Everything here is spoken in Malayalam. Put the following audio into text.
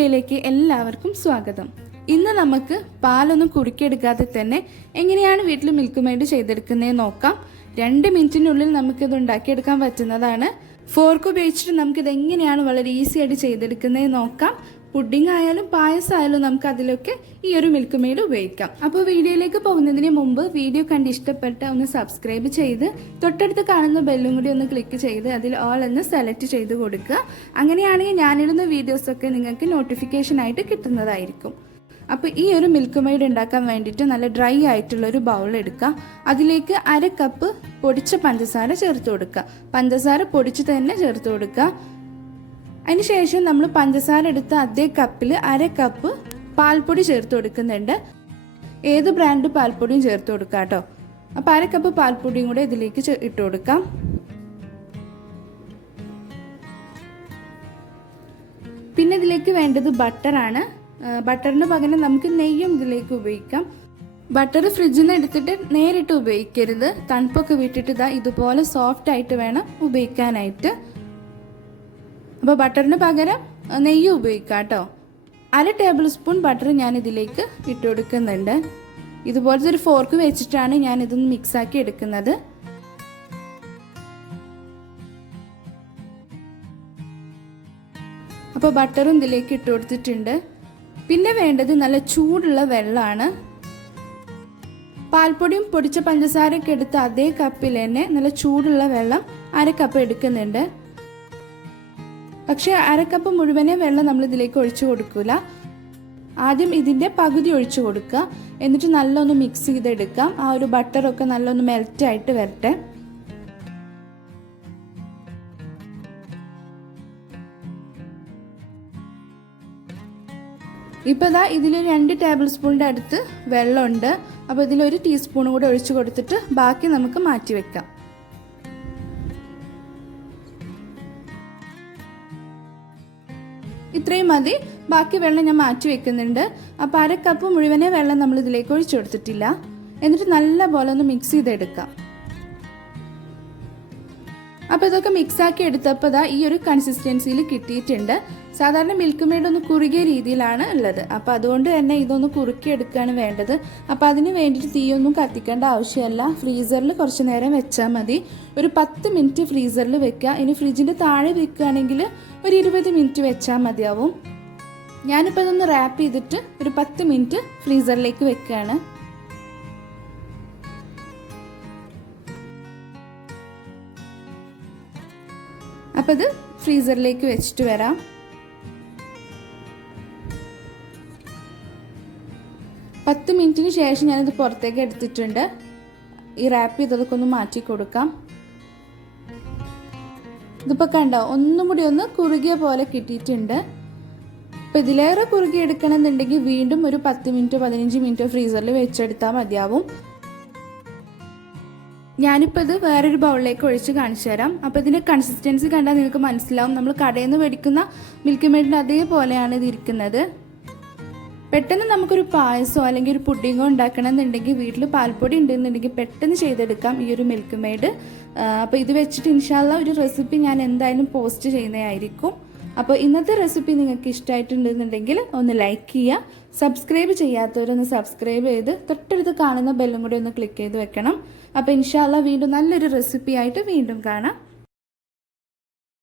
വീഡിയോയിലേക്ക് എല്ലാവർക്കും സ്വാഗതം. ഇന്ന് നമുക്ക് പാലൊന്നും കുറുക്കിയെടുക്കാതെ തന്നെ എങ്ങനെയാണ് വീട്ടിൽ മിൽക്ക് മെയ്ഡ് ചെയ്തെടുക്കുന്നത് നോക്കാം. 2 മിനിറ്റിനുള്ളിൽ നമുക്കിത് ഉണ്ടാക്കിയെടുക്കാൻ പറ്റുന്നതാണ്. ഫോർക്ക് ഉപയോഗിച്ചിട്ട് നമുക്കിത് എങ്ങനെയാണ് വളരെ ഈസി ആയിട്ട് ചെയ്തെടുക്കുന്നത് നോക്കാം. പുഡിംഗ് ആയാലും പായസമായാലും നമുക്ക് അതിലൊക്കെ ഈ ഒരു മിൽക്ക് മെയ്ഡ് ഉപയോഗിക്കാം. അപ്പോൾ വീഡിയോയിലേക്ക് പോകുന്നതിന് മുമ്പ് വീഡിയോ കണ്ട് ഇഷ്ടപ്പെട്ട ഒന്ന് സബ്സ്ക്രൈബ് ചെയ്ത് തൊട്ടടുത്ത് കാണുന്ന ബെല്ലും കൂടി ഒന്ന് ക്ലിക്ക് ചെയ്ത് അതിൽ ഓൾ എന്ന് സെലക്ട് ചെയ്ത് കൊടുക്കുക. അങ്ങനെയാണെങ്കിൽ ഞാനിടുന്ന വീഡിയോസൊക്കെ നിങ്ങൾക്ക് നോട്ടിഫിക്കേഷനായിട്ട് കിട്ടുന്നതായിരിക്കും. അപ്പോൾ ഈ ഒരു മിൽക്ക് മെയ്ഡ് ഉണ്ടാക്കാൻ വേണ്ടിയിട്ട് നല്ല ഡ്രൈ ആയിട്ടുള്ളൊരു ബൗൾ എടുക്കുക. അതിലേക്ക് 1/2 കപ്പ് പൊടിച്ച പഞ്ചസാര ചേർത്ത് കൊടുക്കുക. പഞ്ചസാര പൊടിച്ച് തന്നെ ചേർത്ത് കൊടുക്കുക. അതിനുശേഷം നമ്മൾ പഞ്ചസാര എടുത്ത അതേ കപ്പിൽ 1/2 കപ്പ് പാൽപ്പൊടി ചേർത്ത് കൊടുക്കുന്നുണ്ട്. ഏത് ബ്രാൻഡ് പാൽപ്പൊടിയും ചേർത്ത് കൊടുക്കുക കേട്ടോ. അപ്പോൾ 1/2 കപ്പ് പാൽപ്പൊടിയും കൂടെ ഇതിലേക്ക് ഇട്ട് കൊടുക്കാം. പിന്നെ ഇതിലേക്ക് വേണ്ടത് ബട്ടറാണ്. ബട്ടറിന് പകരം നമുക്ക് നെയ്യും ഇതിലേക്ക് ഉപയോഗിക്കാം. ബട്ടർ ഫ്രിഡ്ജിൽ നിന്ന് എടുത്തിട്ട് നേരിട്ട് ഉപയോഗിക്കരുത്. തണുപ്പൊക്കെ വിട്ടിട്ട് ഇതുപോലെ സോഫ്റ്റ് ആയിട്ട് വേണം ഉപയോഗിക്കാനായിട്ട്. അപ്പോൾ ബട്ടറിന് പകരം നെയ്യ് ഉപയോഗിക്കാം കേട്ടോ. 1/2 ടേബിൾ സ്പൂൺ ബട്ടർ ഞാൻ ഇതിലേക്ക് ഇട്ട് കൊടുക്കുന്നുണ്ട്. ഇതുപോലത്തെ ഒരു ഫോർക്ക് വെച്ചിട്ടാണ് ഞാൻ ഇതൊന്ന് മിക്സാക്കി എടുക്കുന്നത്. അപ്പോൾ ബട്ടറും ഇതിലേക്ക് ഇട്ട് കൊടുത്തിട്ടുണ്ട്. പിന്നെ വേണ്ടത് നല്ല ചൂടുള്ള വെള്ളമാണ്. പാൽപ്പൊടിയും പൊടിച്ച പഞ്ചസാരയൊക്കെ എടുത്ത് അതേ കപ്പിൽ തന്നെ നല്ല ചൂടുള്ള വെള്ളം 1/2 കപ്പ് എടുക്കുന്നുണ്ട്. പക്ഷേ 1/2 കപ്പ് മുഴുവനെ വെള്ളം നമ്മൾ ഇതിലേക്ക് ഒഴിച്ചു കൊടുക്കില്ല. ആദ്യം ഇതിൻ്റെ പകുതി ഒഴിച്ചു കൊടുക്കുക. എന്നിട്ട് നല്ലൊന്ന് മിക്സ് ചെയ്തെടുക്കാം. ആ ഒരു ബട്ടറൊക്കെ നല്ലൊന്ന് മെൽറ്റ് ആയിട്ട് വരട്ടെ. ഇപ്പോൾ ഇതിൽ 2 ടേബിൾ സ്പൂണിൻ്റെ അടുത്ത് വെള്ളമുണ്ട്. അപ്പോൾ ഇതിലൊരു ടീസ്പൂൺ കൂടെ ഒഴിച്ചു കൊടുത്തിട്ട് ബാക്കി നമുക്ക് മാറ്റി വെക്കാം. ഇത്രയും മതി. ബാക്കി വെള്ളം ഞാൻ മാറ്റി വെക്കുന്നുണ്ട്. അപ്പോൾ 1/2 കപ്പ് മുഴുവനെ വെള്ളം നമ്മൾ ഇതിലേക്ക് ഒഴിച്ചു കൊടുത്തിട്ടില്ല. എന്നിട്ട് നല്ല പോലെ ഒന്ന് മിക്സ് ചെയ്തെടുക്കാം. അപ്പോൾ ഇതൊക്കെ മിക്സാക്കി എടുത്തപ്പോൾ ഈ ഒരു കൺസിസ്റ്റൻസിയിൽ കിട്ടിയിട്ടുണ്ട്. സാധാരണ മിൽക്ക് മെയ്ഡ് ഒന്ന് കുറുകിയ രീതിയിലാണ് ഉള്ളത്. അപ്പോൾ അതുകൊണ്ട് തന്നെ ഇതൊന്ന് കുറുക്കിയെടുക്കുകയാണ് വേണ്ടത്. അപ്പോൾ അതിന് വേണ്ടിയിട്ട് തീയൊന്നും കത്തിക്കേണ്ട ആവശ്യമില്ല. ഫ്രീസറിൽ കുറച്ച് നേരം വെച്ചാൽ മതി. ഒരു 10 മിനിറ്റ് ഫ്രീസറിൽ വെക്കുക. ഇനി ഫ്രിഡ്ജിൻ്റെ താഴെ വെക്കുകയാണെങ്കിൽ ഒരു 20 മിനിറ്റ് വെച്ചാൽ മതിയാവും. ഞാനിപ്പോൾ ഇതൊന്ന് റാപ്പ് ചെയ്തിട്ട് ഒരു 10 മിനിറ്റ് ഫ്രീസറിലേക്ക് വെക്കുകയാണ്. അപ്പോൾ ഇത് ഫ്രീസറിലേക്ക് വെച്ചിട്ട് വരാം. പത്ത് മിനിറ്റിന് ശേഷം ഞാനിത് പുറത്തേക്ക് എടുത്തിട്ടുണ്ട്. ഈ റാപ്പ് ചെയ്തതൊക്കെ ഒന്ന് മാറ്റി കൊടുക്കാം. ഇതിപ്പോൾ കണ്ടോ, ഒന്നും കൂടി ഒന്ന് കുറുകിയ പോലെ കിട്ടിയിട്ടുണ്ട്. അപ്പോൾ ഇതിലേറെ കുറുകി എടുക്കണമെന്നുണ്ടെങ്കിൽ വീണ്ടും ഒരു 10 മിനിറ്റോ 15 മിനിറ്റോ ഫ്രീസറിൽ വെച്ചെടുത്താൽ മതിയാവും. ഞാനിപ്പോൾ ഇത് വേറൊരു ബൗളിലേക്ക് ഒഴിച്ച് കാണിച്ചു തരാം. അപ്പോൾ ഇതിൻ്റെ കൺസിസ്റ്റൻസി കണ്ടാൽ നിങ്ങൾക്ക് മനസ്സിലാവും. നമ്മൾ കടയിൽ നിന്ന് മേടിക്കുന്ന മിൽക്ക് മെയ്ഡിൻ്റെ അതേപോലെയാണ് ഇത് ഇരിക്കുന്നത്. പെട്ടെന്ന് നമുക്കൊരു പായസമോ അല്ലെങ്കിൽ ഒരു പുഡിങ്ങോ ഉണ്ടാക്കണമെന്നുണ്ടെങ്കിൽ വീട്ടിൽ പാൽപ്പൊടി ഉണ്ടെന്നുണ്ടെങ്കിൽ പെട്ടെന്ന് ചെയ്തെടുക്കാം ഈ ഒരു മിൽക്ക് മെയ്ഡ്. അപ്പോൾ ഇത് വെച്ചിട്ട് ഇൻഷാല്ല ഒരു റെസിപ്പി ഞാൻ എന്തായാലും പോസ്റ്റ് ചെയ്യുന്നതായിരിക്കും. അപ്പോൾ ഇന്നത്തെ റെസിപ്പി നിങ്ങൾക്ക് ഇഷ്ടമായിട്ടുണ്ടെന്നുണ്ടെങ്കിൽ ഒന്ന് ലൈക്ക് ചെയ്യുക. സബ്സ്ക്രൈബ് ചെയ്യാത്തവരൊന്ന് സബ്സ്ക്രൈബ് ചെയ്ത് തൊട്ടടുത്ത് കാണുന്ന ബെല്ലും കൂടി ഒന്ന് ക്ലിക്ക് ചെയ്ത് വെക്കണം. അപ്പോൾ ഇൻഷാല്ല വീണ്ടും നല്ലൊരു റെസിപ്പി ആയിട്ട് വീണ്ടും കാണാം.